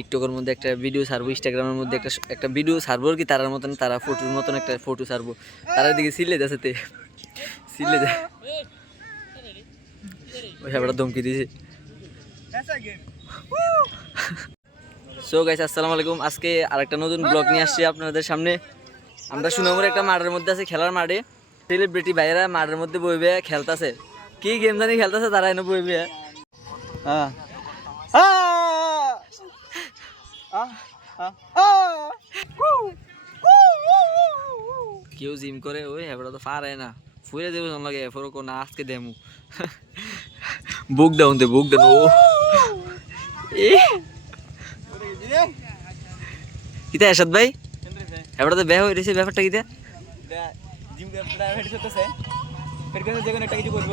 টিকটকের মধ্যে একটা ভিডিও ছাড়বো ইনস্টাগ্রামের মধ্যে একটা একটা ভিডিও ছাড়বো আর কি, তারার মতন, তারা ফটোর মতন একটা ফটো ছাড়বো। তারা দিকে সিলে যাচ্ছে তে। সিলে যা ওই হ্যাঁ ধমকি দিয়েছে সো গাইস আসসালামু আলাইকুম। আজকে আরেকটা নতুন ব্লগ নিয়ে আসছি আপনাদের সামনে। আমরা সুনামুর একটা মাঠের মধ্যে আছে, খেলার মাঠে। সেলিব্রিটি ভাইয়েরা মাঠের মধ্যে বইবে, খেলতেছে। কি গেম জানি খেলতেছে, তারা এনে বইবে। হ্যাঁ। কেউ জিম করে, ওই এবারে তো পারে না। ফুলে দেবো জন লাগে এরপর না, আজকে দেমু। বুক ডাউন দে, বুক ডাউন ও। কিতা এরশাদ ভাই? এবারে তো বেহ হয়ে ব্যাপারটা কিতা? জিম হেড করতেছে হেড করতে যে কোনো একটা কিছু করব